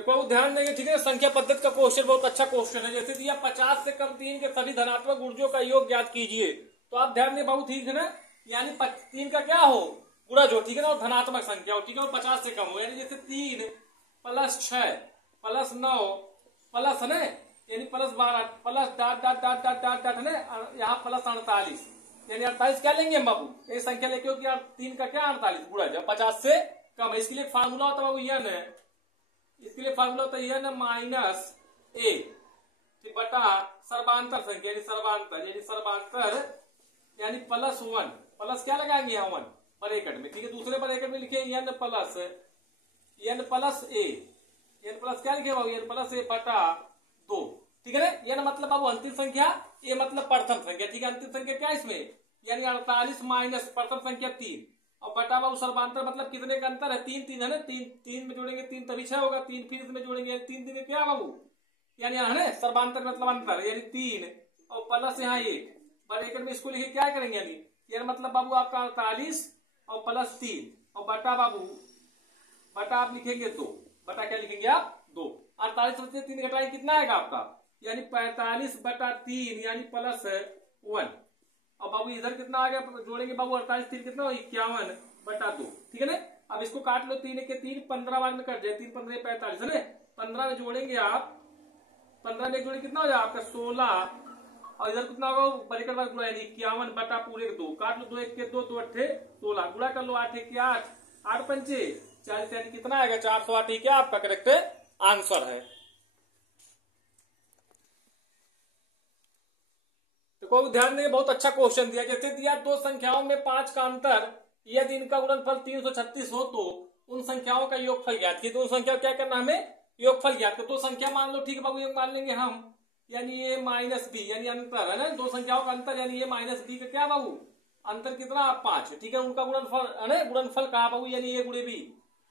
देखो अब ध्यान देंगे, ठीक है। संख्या पद्धति का क्वेश्चन बहुत अच्छा क्वेश्चन है। जैसे दिया 50 से कम 3 के सभी धनात्मक गुणजों का योग ज्ञात कीजिए। तो आप ध्यान दें बाबू, ठीक है ना, यानी 3 का क्या हो, गुणज हो, ठीक है ना, और धनात्मक संख्या हो, ठीक है, और 50 से कम हो। यानी जैसे 3 प्लस 6 प्लस 9 प्लस है ना, यानी plus 12 plus dot dot dot dot dot dot है ना, यहाँ प्लस 48, यानी 48 क्या लेंगे हम बाबू, ये संख्या लेके हो कि 3 का क्या 48 गुणज है 50 से कम है। इसके लिए फार्मूला होता है बाबू यन है, इसके लिए फार्मूला होता है यन माइनस ए बटा सर्वांतर संख्या, यानी सर्वांतर यानी प्लस 1 प्लस क्या लगाएंगे यहाँ 1 ब्रैकेट में, ठीक है। दूसरे ब्रैकेट में लिखे यन प्लस ए, एन प्लस क्या लिखे बाबू, एन प्लस ए बटा 2, ठीक है ना। एन मतलब बाबू अंतिम संख्या, ए मतलब प्रथम संख्या, ठीक है। अंतिम संख्या क्या है इसमें, यानी 48 माइनस प्रथम संख्या 3 और बटा बाबू सर्वांतर मतलब कितने का अंतर है, 3 3 है ना, 3 में जोड़ेंगे 3 तभी 6 होगा, 3 फिर इसमें जोड़ेंगे 3 3 क्या बाबू, यानी है ना सर्वांतर मतलब अंतर, यानी 3 और प्लस यहाँ 1 ब्रैकेट में इसको लिखे क्या करेंगे, यानी मतलब बाबू आपका 48 और प्लस 3 और बटा बाबू बटा आप लिखेंगे 2, बटा क्या लिखेंगे आप 2। 48 से 3 घटाएंगे कितना आएगा आपका, यानी 45 बटा 3 यानी प्लस 1 और बाबू इधर कितना आ गया, जोड़ेंगे बाबू 48 3 कितना हो 51 बटा 2, ठीक है ना। अब इसको काट लो, 3 के 3 15 बार में कट जाए, 3 15 45 है ना, 15 में जोड़ेंगे आप, 15 में जोड़े कितना हो जाए आपका 16 और इधर कितना होगा ब्रैकेट में गुणा, यानी 51 बटा पूरे 2, काट लो 2 1 के 2 2 8 16 गुणा कर लो 8 1 के 8 8 पंचे 40, यानी कितना आएगा 408, क्या आपका करेक्ट आंसर है। देखो ध्यान देंगे, बहुत अच्छा क्वेश्चन दिया। जैसे दिया दो संख्याओं में 5 का अंतर, यदि इनका गुणनफल 336 हो तो उन संख्याओं का योगफल ज्ञात कीजिए। तो उन संख्या क्या करना हमें, योगफल ज्ञात कर। तो संख्या मान लो, ठीक है बाबू, ये मान लेंगे हम, यानी ये माइनस बी, यानी अंतर है ना, दो संख्याओं का अंतर, यानी ये माइनस बी का क्या बाबू अंतर कितना 5, ठीक है। उनका गुणनफल है ना, गुणनफल कहा बाबू, यानी ये गुणे बी,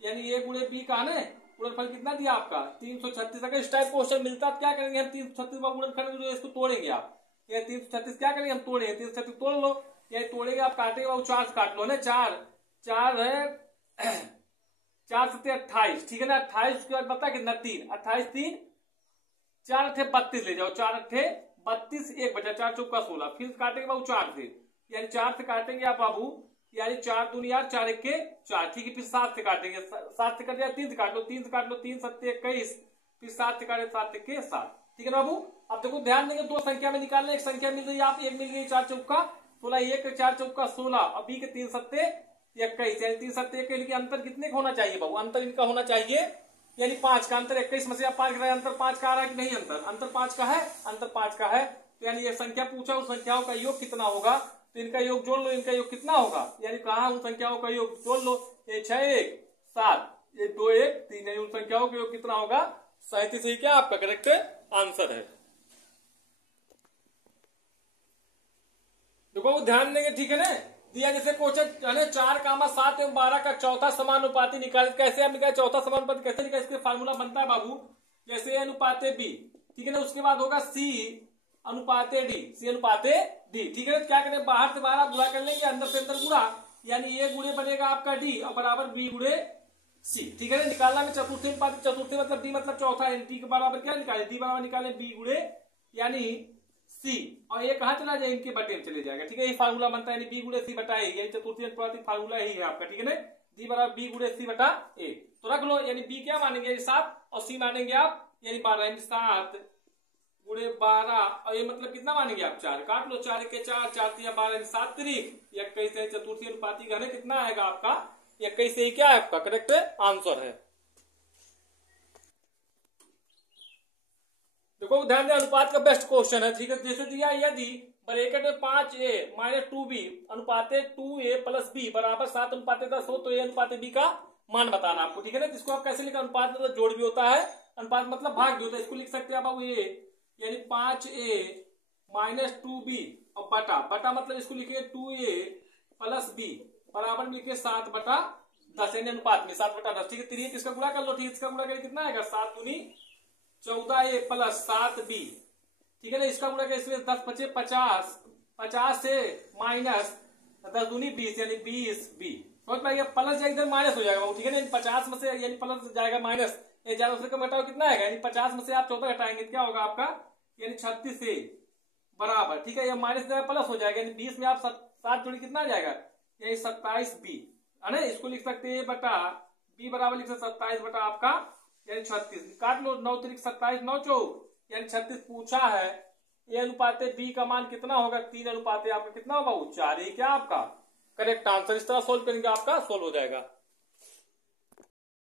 यानी ये गुणे बी का है गुणनफल कितना दिया आपका 336। अगर इस टाइप क्वेश्चन मिलता तो क्या करेंगे हम, 336 का गुणनफल इसको तोड़ेंगे आप, या 336 क्या करेंगे हम तोड़ेंगे, 336 तोड़ लो, या तोड़ेंगे आप, काटेंगे बाबू 4 से काट लो ना, 4 4 है 4 7 28, ठीक है ना। 28 उसके बाद बता कितना 3 28 3 4 अठे 32 ले जाओ, 4 अठे 32 1 बचा 4 चौका 16, फिर काटेंगे बाबू 4 से, यानी 4 से काटेंगे आप बाबू, यानी 4 दूनी 4 1 के 4, ठीक है। फिर 7 से काटेंगे, 7 से कट जाए 3 से काट लो, 3 से काट लो 3 7 21, फिर 7 से काटे 7 1 के 7, ठीक है ना बाबू। अब देखो ध्यान देंगे, दो संख्या में निकालने, एक संख्या मिल रही है आप, एक मिल गई 4 चौका 16, एक 4 चौका 16 और बी के 3 7 21, यानी 3 7 21 के अंतर कितने का होना चाहिए बाबू, अंतर इनका होना चाहिए यानी 5 का अंतर, 21 में से आप 5 गिराए, अंतर 5 का आ रहा है कि नहीं, अंतर 5 का है, अंतर 5 का है। तो यानी ये संख्या पूछा, उस संख्याओं का योग कितना होगा, तो इनका योग जोड़ लो, इनका योग कितना होगा, यानी कहा उन संख्याओं का योग जोड़ लो, ये 6 1 7 ये 2 1 3, यानी उन संख्याओं का योग कितना होगा 37, ही क्या आपका करेक्ट आंसर है। देखो ध्यान देंगे, ठीक है ना। दिया जैसे क्वेश्चन है 4 7 एवं 12 का चौथा समानुपाती निकाल, कैसे हम निकाले चौथा समानुपाती कैसे निकाले, इसके फार्मूला बनता है बाबू, जैसे ए अनुपाते बी, ठीक है ना, उसके बाद होगा सी अनुपाते डी, सी अनुपाते डी, ठीक है ना। क्या करें, बाहर से बाहर आप गुणा कर लेंगे, अंदर से अंदर गुणा, यानी ए गुणे बनेगा आपका डी और बराबर बी गुणे सी, ठीक है ना। निकालना में चतुर्थी अनुपाती, चतुर्थी मतलब डी मतलब चौथा, यानी डी के बराबर क्या निकाले, डी बराबर निकाले बी गुणे यानी सी, और ये कहां चला जाए, इनके बटे में चले जाएगा, ठीक है। ये फार्मूला बनता है, यानी बी गुणे सी बटा ए, ये चतुर्थी अनुपाती फार्मूला ही है आपका, ठीक है ना। डी बराबर बी गुणे सी बटा ए, तो रख लो, यानी बी क्या मानेंगे 7 और सी मानेंगे आप यानी 12, यानी 7 गुणे 12 और ये मतलब कितना मानेंगे आप 4, काट लो 4 के 4 4 3 12 यानी 7 3 21, चतुर्थी अनुपाती का कितना आएगा आपका 21, से क्या है आपका करेक्ट आंसर है। देखो ध्यान दें, अनुपात का बेस्ट क्वेश्चन है, ठीक है। जैसे दिया यदि ब्रैकेट में 5a minus 2b अनुपाते 2a plus b बराबर 7 अनुपाते 10 हो तो a अनुपाते b का मान बताना आपको, ठीक है ना। जिसको आप कैसे लिखा, अनुपात मतलब जोड़ भी होता है, अनुपात मतलब भाग भी होता है, इसको लिख सकते हैं आप ये, यानी 5a माइनस 2b और बटा बटा मतलब इसको लिखिए 2a प्लस b बराबर में लिखिए 7 बटा 10, यानी अनुपात में 7 बटा 10, ठीक है। 3 इसका गुणा कर लो, ठीक है, इसका गुणा करके कितना आएगा 7 दूनी 14a प्लस 7b, ठीक है ना। इसका गुणा करके इसमें 10 बचे 50, 50 से माइनस 10 दूनी 20 यानी 20b, समझ पाएगा, प्लस या इधर माइनस हो जाएगा, ठीक है ना। 50 में से यानी प्लस जाएगा माइनस, ये 11 से कम घटाओ कितना आएगा, यानी 50 में से आप 14 घटाएंगे क्या होगा आपका, यानी 36 से बराबर, ठीक है। ये माइनस प्लस हो जाएगा, यानी 20 में आप 7 जोड़ी कितना आ जाएगा, यानी 27b है ना। इसको लिख सकते हैं बटा b बराबर लिख सकते 27 बटा आपका यानी 36, काट लो 9 3 27 9 चौक यानी 36 पूछा है। ए अनुपाते b का मान कितना होगा, 3 अनुपाते आपका कितना होगा, 4 ही क्या आपका करेक्ट आंसर। इस तरह सोल्व करेंगे आपका सोल्व हो जाएगा।